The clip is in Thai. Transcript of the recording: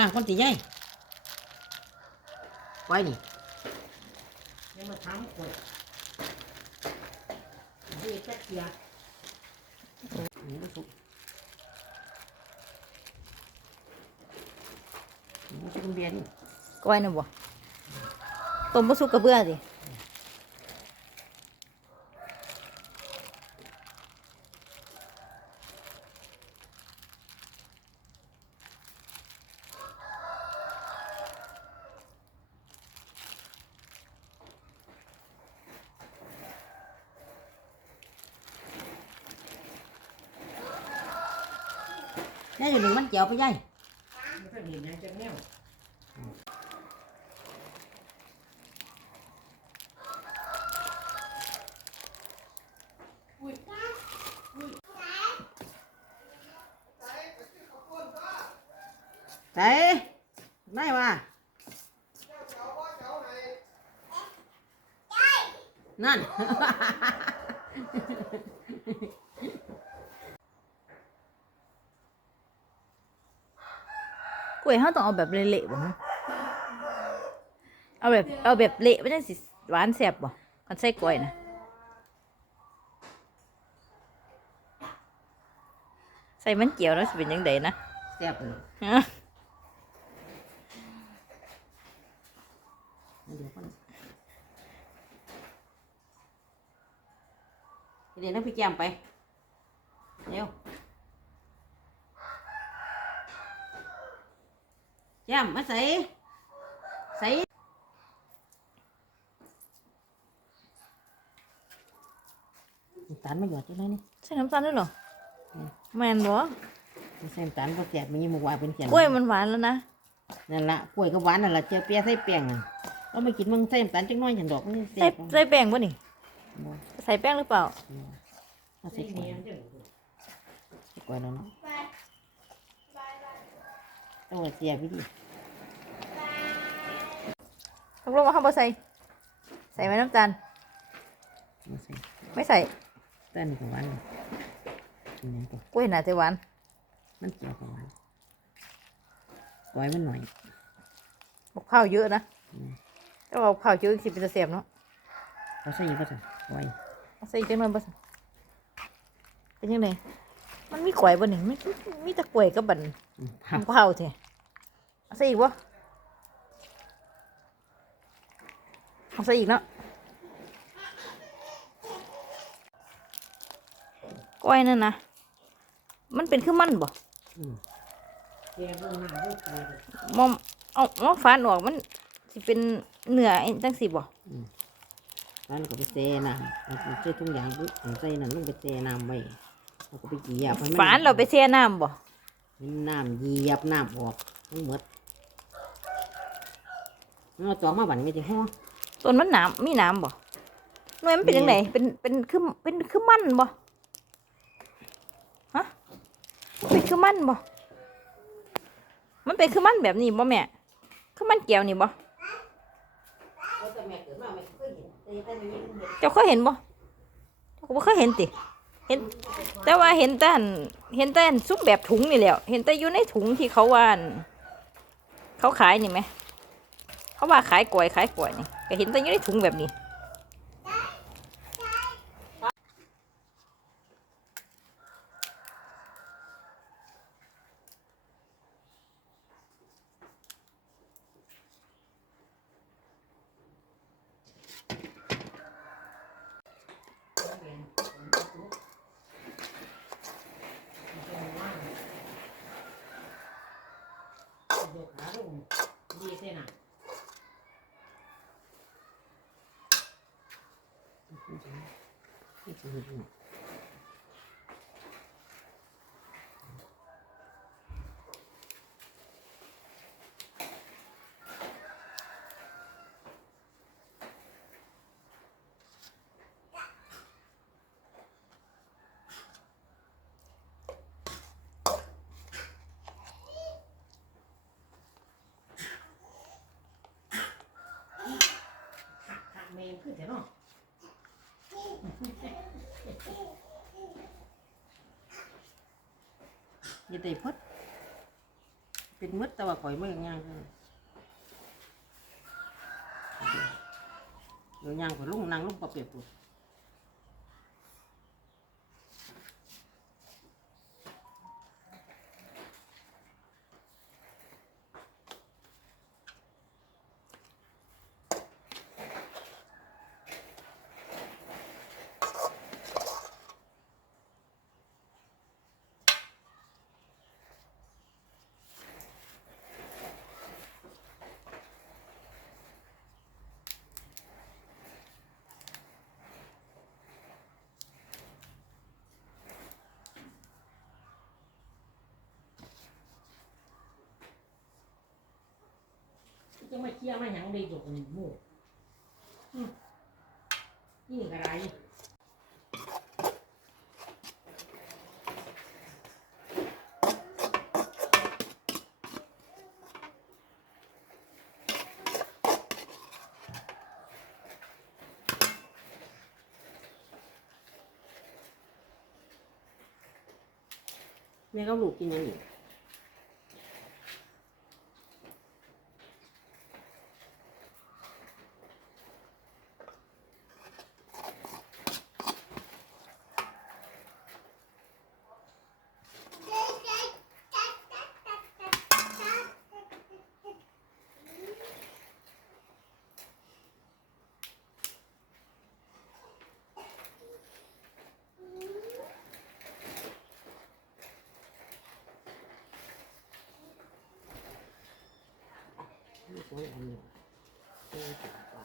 ล่างคนตีใหญ่ไว้นี่ยังมาทำคนดีแค่เกียร์นี่ก็สุกนี่สุกเบียร์นี่ก้อยน่ะบ่ต้มบ่สุกกระเบื้อสิ นี่อยู่หนึ่งมันเจียวไปใหญ่ไม่เคยเห็นยังจะแนวใส่ได้ว่านั่น กล้วยเฮาต้องเอาแบบเละๆบ่ฮะเอาแบบเอาแบบเละบ่จังสิหวานแซ่บบ่คันใส่กล้วยนะใส่มันเกี่ยวแล้วสิเป็นจังไดนะแซ่บเลยฮะเดี๋ยวก่อนเดี๋ยวน้ำพี่แกมไป เร็ว แกมมาใส่ใส่น้ำตาลมาหยอดจังเลยนี่ใส่น้ำตาลด้วยเหรอแม่นบ่ไม่ใส่น้ำตาลก็แซ่บมันยังมากว่าเป็นเสียงกล้วยมันหวานแล้วนะนั่นละกล้วยก็หวานนั่นละเจียวเปียใส่แป้งน่ะเราไม่กินมึงใส่น้ำตาลจังน้อยฉันดอกมันแซ่ใส่บใส่แป้งบ่นี่บ่ใส่แป้งหรือเปล่าเอาเสีใส่ยกล้วยเนียนจังใส่กล้วยแล้วเนาะ เอาไว้เสียพี่ดิตกลงว่าเฮาบ่ใส่ ใส่ไหมน้ำตาล มาใส่ไม่ใส่เต้นกับหวานเลยกินหยังก็กล้วยน่าจะหวานมันเจียวกับหวานกล้วยมันหน่อยบักพร้าวเยอะนะอืมแต่ว่าบักพร้าวเยอะสิเป็นตะเสียบเนาะเขาใส่อยังก็ใส่กล้วยเอาใส่อีกจังหน่อยบ่ซั่นเป็นจังไดมันมีกล้วยบ่นี่มันมีแต่กล้วยกับบันอืมบักพร้าวแท้เอา ใส่อีกบ่เอาใส่อีกเนาะกล้วยนั่นนะมันเป็นคือมันบ่อืมเกียร์เบื้องหน้าเบื้องเกียร์มอมเอามอมฟานออกมันสิเป็นเนื้อไอ้จังสิบ่ร้านก็ไปเซน้ำเอาใส่ทุกอย่างปุ๊บเอาใส่นั่นลงไปเซน้ำไว้เราก็ไปเหยียบให้มันฝานเราไปแช่น้ำบ่น้ำเหยียบน้ำออกทั้งหมด เราจอกมาบัดนไม่ใช่ห้อต้นมันหนามมีหนามบ่หน่วยมันเป็นจังไดเป็นเป็นคือเป็นคือมันบ่ฮะเป็นคือมันบ่มันเป็นคือมันแบบนี้บ่แม่คือมันเกี่ยวนี่บ่แต่แม่เกิดมาไม่เคยเห็นแต่แต่ไม่เห็นเห็นเจ้าเคยเห็นบ่เจ้าก็บ่เคยเห็นติเห็น แต่ว่าเห็นแต่อันเห็นแต่อันซุปแบบถุงนี่แหล้วเห็นแต่อยู่ในถุงที่เขาว่าอันเขาขายนี่ไหม เขาว่าขายกล้วยขายกล้วยนี่ก็เห็นแต่อยู่ในถุงแบบนี้โยกขาลงดีเส้นอะ นี่คือเห็นหั กเมนขึ้นเถอะเนาะอยี่าได้พดไปเป็นมืดแต่ว่าข่อยไม่ยังย่างเลยเดี๋ยวย่างข่อยลุ่งนั่งลุ่งปะเปียกปุ๊บ จะมาเคลียร์มาหยังได้จบกันหมู่นี่กระไรแม่ก็ลูกกินยังอยู่ 就什么也没有，现在怎么办？